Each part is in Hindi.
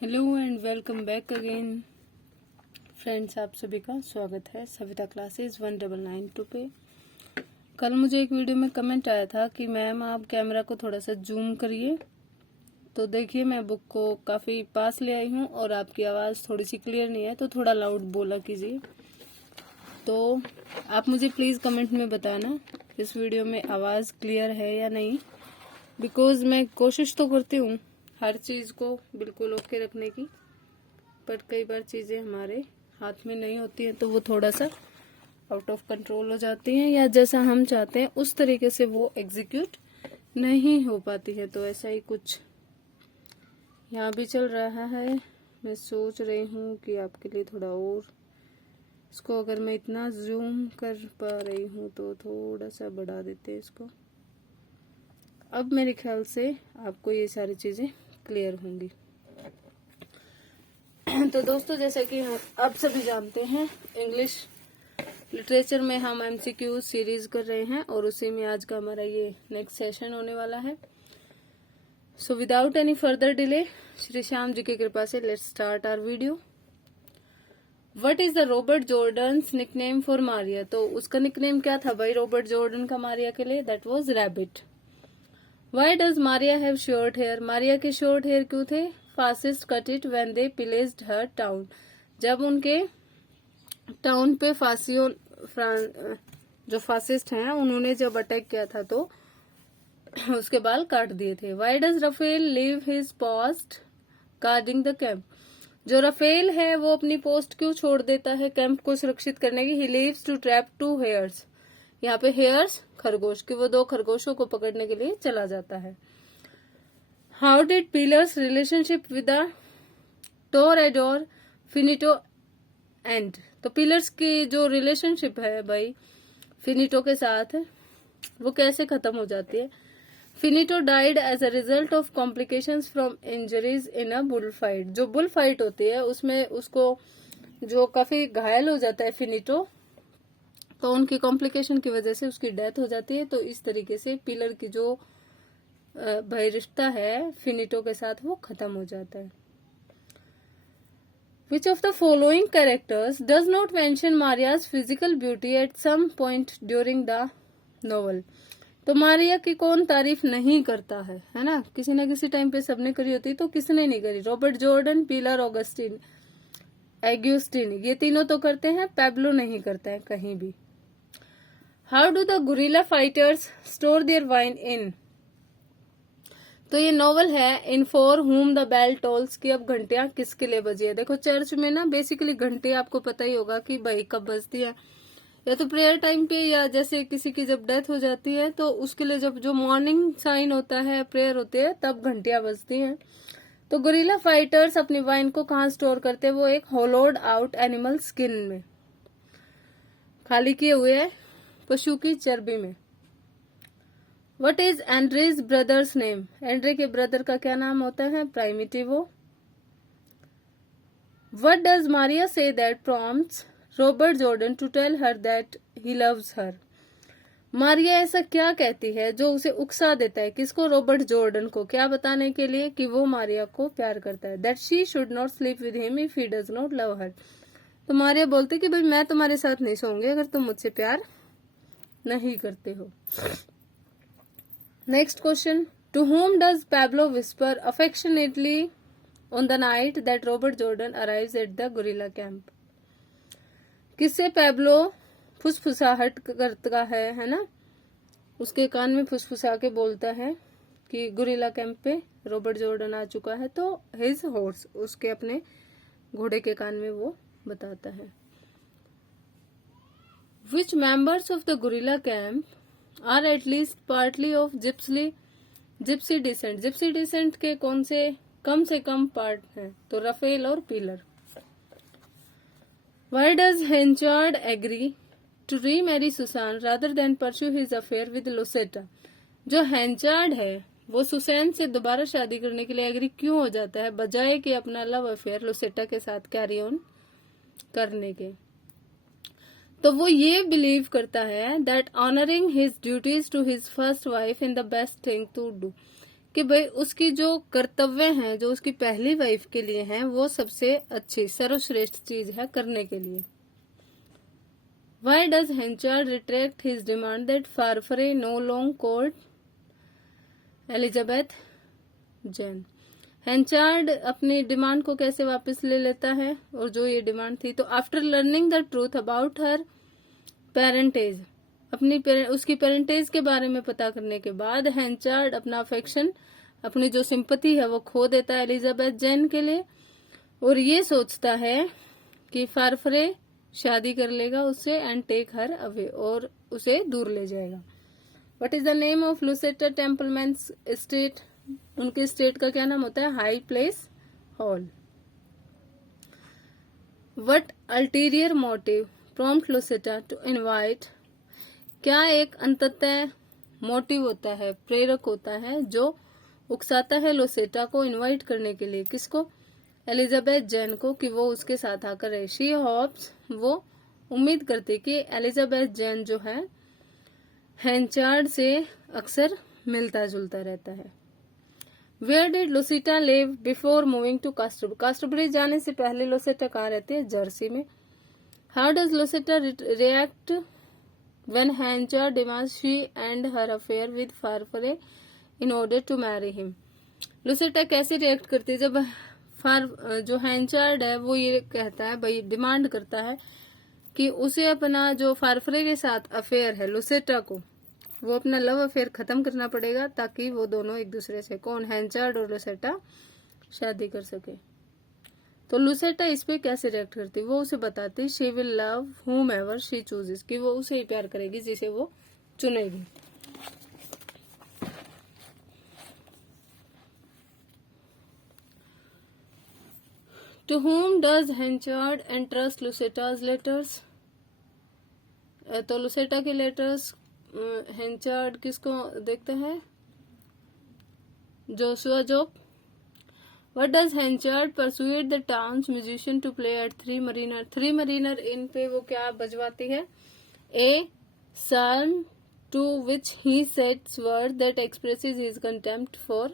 Hello and welcome back again friends. आप सभी का स्वागत है सविता क्लासेस 1992 पे। कल मुझे एक वीडियो में कमेंट आया था कि मैम आप कैमरा को थोड़ा सा जूम करिए। तो देखिए मैं बुक को काफ़ी पास ले आई हूँ और आपकी आवाज़ थोड़ी सी क्लियर नहीं है, तो थोड़ा लाउड बोला कीजिए। तो आप मुझे प्लीज़ कमेंट में बताना इस वीडियो में आवाज़ क्लियर है या नहीं, बिकॉज मैं कोशिश तो करती हूँ हर चीज़ को बिल्कुल ओके रखने की, पर कई बार चीज़ें हमारे हाथ में नहीं होती हैं तो वो थोड़ा सा आउट ऑफ कंट्रोल हो जाती हैं, या जैसा हम चाहते हैं उस तरीके से वो एग्जीक्यूट नहीं हो पाती है। तो ऐसा ही कुछ यहाँ भी चल रहा है। मैं सोच रही हूँ कि आपके लिए थोड़ा और इसको अगर मैं इतना जूम कर पा रही हूँ तो थोड़ा सा बढ़ा देते हैं इसको। अब मेरे ख्याल से आपको ये सारी चीज़ें क्लियर होंगी। तो दोस्तों, जैसे कि आप सभी जानते हैं, इंग्लिश लिटरेचर में हम एमसीक्यू सीरीज कर रहे हैं और उसी में आज का हमारा ये नेक्स्ट सेशन होने वाला है। So without any further delay, Shri Shyam ji की कृपा से let's start our video. What is the Robert Jordan's nickname for Maria? तो उसका निकनेम क्या था भाई रॉबर्ट जॉर्डन का मारिया के लिए? That was rabbit. Why does Maria have short hair? Maria के शॉर्ट हेयर क्यों थे? Fascists cut it when they pillaged her town. जब उनके टाउन पे जो फासिस्ट हैं उन्होंने जब अटैक किया था तो उसके बाल काट दिए थे। Why does Raphael leave his post guarding the camp? जो रफेल है वो अपनी पोस्ट क्यों छोड़ देता है कैंप को सुरक्षित करने की? He leaves to trap 2 hares. यहाँ पे हेयर्स खरगोश की, वो 2 खरगोशों को पकड़ने के लिए चला जाता है। How did Pilar's relationship with the toreador Finito end? तो पिलर्स की जो रिलेशनशिप है भाई फिनिटो के साथ वो कैसे खत्म हो जाती है? Finito died as a result of complications from injuries in a bull fight. जो बुल फाइट होती है उसमें उसको जो काफी घायल हो जाता है फिनिटो, तो उनकी कॉम्प्लिकेशन की वजह से उसकी डेथ हो जाती है। तो इस तरीके से पिलर की जो भाई रिश्ता है फिनिटो के साथ वो खत्म हो जाता है। Which of the following characters does not mention Maria's physical beauty at some point during the novel? तो मारिया की कौन तारीफ नहीं करता है ना? किसी न किसी टाइम पे सबने करी होती, तो किसने नहीं करी? रॉबर्ट जॉर्डन, पिलर, ऑगस्टिन, एग्यूस्टिन, ये तीनों तो करते हैं, पैब्लो नहीं करता है कहीं भी। How do the guerrilla fighters store their wine in? तो ये नॉवल है in for whom the bell tolls की। अब घंटियां किसके लिए बजी है? देखो चर्च में ना बेसिकली घंटे आपको पता ही होगा कि भाई कब बजती है, या तो प्रेयर टाइम पे, या जैसे किसी की जब डेथ हो जाती है तो उसके लिए जब जो मॉर्निंग साइन होता है, प्रेयर होती है, तब घंटियां बजती हैं। तो गुरिल्ला फाइटर्स अपनी वाइन को कहाँ स्टोर करते हैं? वो एक होलोड आउट एनिमल स्किन में, खाली किए हुए पशु की चर्बी में। What is Andres brother's name? Andre के ब्रदर का क्या नाम होता है? प्राइमिटिवो। What does Maria say that prompts Robert Jordan to tell her that he loves her? Maria ऐसा क्या कहती है जो उसे उकसा देता है? किसको? रॉबर्ट जॉर्डन को। क्या बताने के लिए? कि वो मारिया को प्यार करता है। That she should not sleep with him if he does not love हर। तो मारिया बोलती कि भाई मैं तुम्हारे साथ नहीं सोऊंगी अगर तुम मुझसे प्यार नहीं करते हो। Next question, to whom does Pablo whisper affectionately on the night that Robert Jordan arrives at the guerrilla camp? किससे पैब्लो फुसफुसाहट करता है ना? उसके कान में फुसफुसा के बोलता है कि गुरिल्ला कैंप पे रॉबर्ट जॉर्डन आ चुका है। तो हिज हॉर्स, उसके अपने घोड़े के कान में वो बताता है। Which members of the gorilla camp are at least partly of gypsy descent? gypsy descent के कौन से कम पार्ट हैं? तो रफेल और pillar. Why does Henchard agree to remarry Susan rather than pursue his affair with Lucetta? जो हेंचार्ड है वो सुसैन से दोबारा शादी करने के लिए एग्री क्यों हो जाता है, बजाय कि अपना लव अफेयर लुसेटा के साथ कैरी ऑन करने के? तो वो ये बिलीव करता है that honouring his duties to his first wife in the best thing to do, कि भाई उसकी जो कर्तव्य हैं, जो उसकी पहली वाइफ के लिए हैं, वो सबसे अच्छी सर्वश्रेष्ठ चीज है करने के लिए। Why does Henchard retract his demand that Farfaret no longer court Elizabeth Jane? हेंचार्ड अपनी डिमांड को कैसे वापस ले लेता है, और जो ये डिमांड थी, तो after learning the truth about her parentage, उसकी पेरेंटेज के बारे में पता करने के बाद हेंचार्ड अपना अफेक्शन, अपनी जो सिंपैथी है वो खो देता है एलिजाबेथ जेन के लिए, और ये सोचता है कि फारफरे शादी कर लेगा उससे एंड टेक हर अवे, और उसे दूर ले जाएगा। What is the name of Lucetta Templeman's state? उनके स्टेट का क्या नाम होता है? High Place Hall. What ulterior motive prompt Lucetta to invite? क्या एक अंततः मोटिव होता है, प्रेरक होता है, जो उकसाता है लुसेटा को इनवाइट करने के लिए? किसको? एलिजाबेथ जेन को, कि वो उसके साथ आकर रहे। शी होप्स, वो उम्मीद करती कि एलिजाबेथ जेन जो है हेंचार्ड से अक्सर मिलता जुलता रहता है। Where did Lucetta live before moving to Casterbridge? Casterbridge जाने से पहले लुसेटा कहाँ रहती है? जर्सी में। How does Lucetta react when Henchard demands she end her affair with Farfrae in order to marry him? Lucetta कैसे रिएक्ट करती है जब जो हेंचार्ड है वो ये कहता है, भाई डिमांड करता है कि उसे अपना जो फारफरे के साथ अफेयर है लुसेटा को, वो अपना लव अफेयर खत्म करना पड़ेगा ताकि वो दोनों एक दूसरे से, कौन? हेंचार्ड और लुसेटा, शादी कर सके। तो लुसेटा इस पे कैसे रिएक्ट करती? वो उसे बताती शी विल लव हुम एवर शी चूजेस, कि वो उसे ही प्यार करेगी जिसे वो चुनेगी। To whom does Henchard entrust Luceta's letters? तो लुसेटा के लेटर्स हेंचार्ड किसको देखता है? Joshua joke. What does Henchard persuade the town's musician to play at Three Mariner? Three Mariner इन पे वो क्या बजवाती है? A psalm to which he sets word that expresses his contempt for।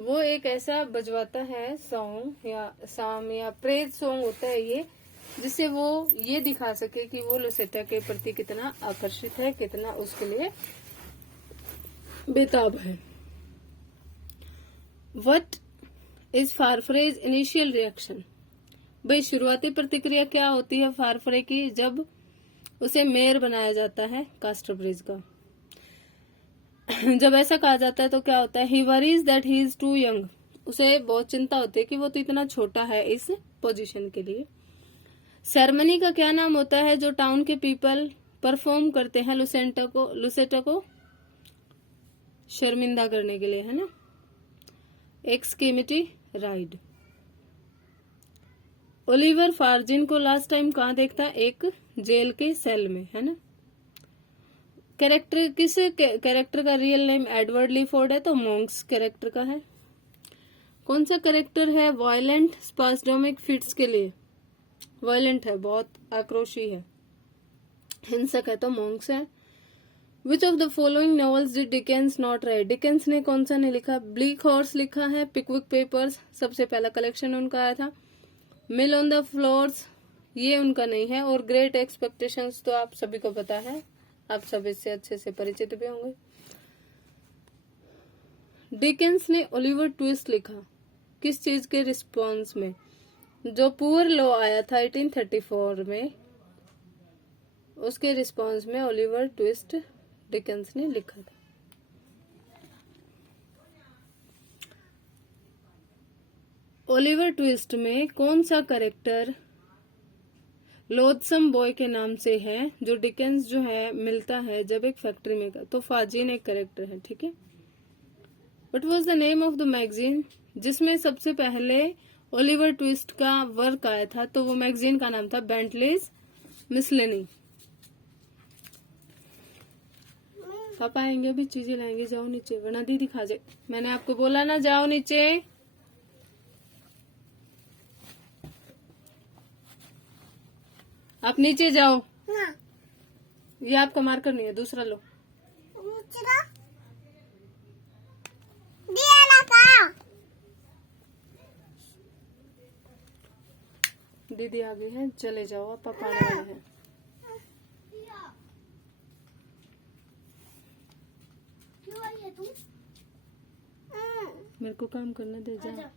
वो एक ऐसा बजवाता है सॉन्ग या साम या प्रेज सॉन्ग होता है ये, जिससे वो ये दिखा सके कि वो लुसेटा के प्रति कितना आकर्षित है, कितना उसके लिए बेताब है। What is Farfrae's initial reaction? भाई शुरुआती प्रतिक्रिया क्या होती है फारफरे की जब उसे मेयर बनाया जाता है कास्टरब्रिज का? जब ऐसा कहा जाता है तो क्या होता है? He worries that he is too young. उसे बहुत चिंता होती है कि वो तो इतना छोटा है इस पोजीशन के लिए। सेरेमनी का क्या नाम होता है जो टाउन के पीपल परफॉर्म करते हैं लुसेटा को शर्मिंदा करने के लिए, है ना? एक्सकेमिटी राइड। ओलिवर फार्जिन को लास्ट टाइम कहाँ देखता है? एक जेल के सेल में, है ना? किस कैरेक्टर का रियल नेम एडवर्ड लीफोर्ड है? तो मॉन्क्स कैरेक्टर का है। कौन सा कैरेक्टर है वायलेंट स्पास्डोमिक फिट्स के लिए? वायलेंट है, बहुत आक्रोशी है, हिंसक है, तो मॉन्क्स है। Which of the following novels did Dickens not right? Dickens ने कौन सा नहीं लिखा? ब्लीक हॉर्स लिखा है, पिकविक पेपर्स सबसे पहला कलेक्शन उनका आया था, मिल ऑन द फ्लोर्स ये उनका नहीं है, और ग्रेट एक्सपेक्टेशंस तो आप सभी को पता है, आप सब इससे अच्छे से परिचित भी होंगे। डिकेंस ने ओलिवर ट्विस्ट लिखा किस चीज के रिस्पॉन्स में? जो पुअर लॉ आया था 1834 में, उसके रिस्पॉन्स में ओलिवर ट्विस्ट डिकेंस ने लिखा था। ओलिवर ट्विस्ट में कौन सा कैरेक्टर लोथसम बॉय के नाम से है, जो डिकेंस जो है मिलता है जब एक फैक्ट्री में? तो फाजिन एक कैरेक्टर है, ठीक है। What was the name of the magazine जिसमें सबसे पहले ओलिवर ट्विस्ट का वर्क आया था? तो वो मैगजीन का नाम था बेंटलीज मिसलेनी। पापा आएंगे अभी, चीजें लाएंगे, जाओ नीचे वरना दीदी खा जाए। मैंने आपको बोला ना जाओ नीचे। आप नीचे जाओ ना। ये आपका मार्कर नहीं है, दूसरा लो। दीदी आ गई है, चले जाओ आप, पापा आने वाले हैं। क्यों आई है तुम? मेरे को काम करने दे जा।